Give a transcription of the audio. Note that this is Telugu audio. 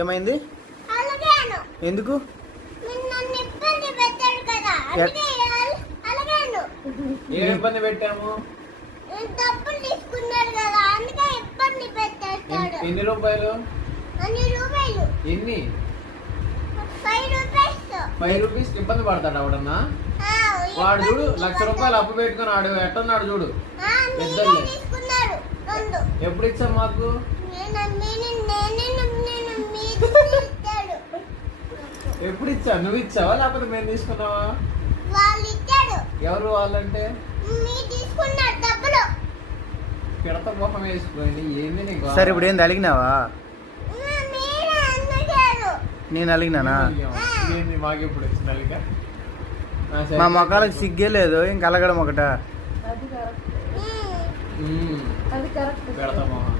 ఏమైంది? ఎందుకు? ఏ ఇబ్బంది పెట్టాము? ఎన్ని రూపాయలు? ఎన్ని? 5 రూపీస్ ఇబ్బంది పడతాడు అవడన్నా? వాడు చూడు 1,00,000 రూపాయలు అప్పు పెట్టుకుని ఆడు ఎట్టున్నాడు చూడు. పెద్దలే ఎప్పుడు ఇచ్చావు మాకు? ఎప్పుడు ఇచ్చావు? నువ్వు ఇచ్చావా లేకపోతే మేము తీసుకున్నావా? ఎవరు వాళ్ళంటే? పిడత మొహం వేసుకుని ఏంది నీకు? సరే ఇప్పుడు ఏంది అలిగినావా? నేను అలిగినానా? మాకెప్పుడు వచ్చింది అలిగా? మా మొక్కలకు సిగ్గే లేదు, ఇంక అలగడం ఒకట. పెడతా మొహం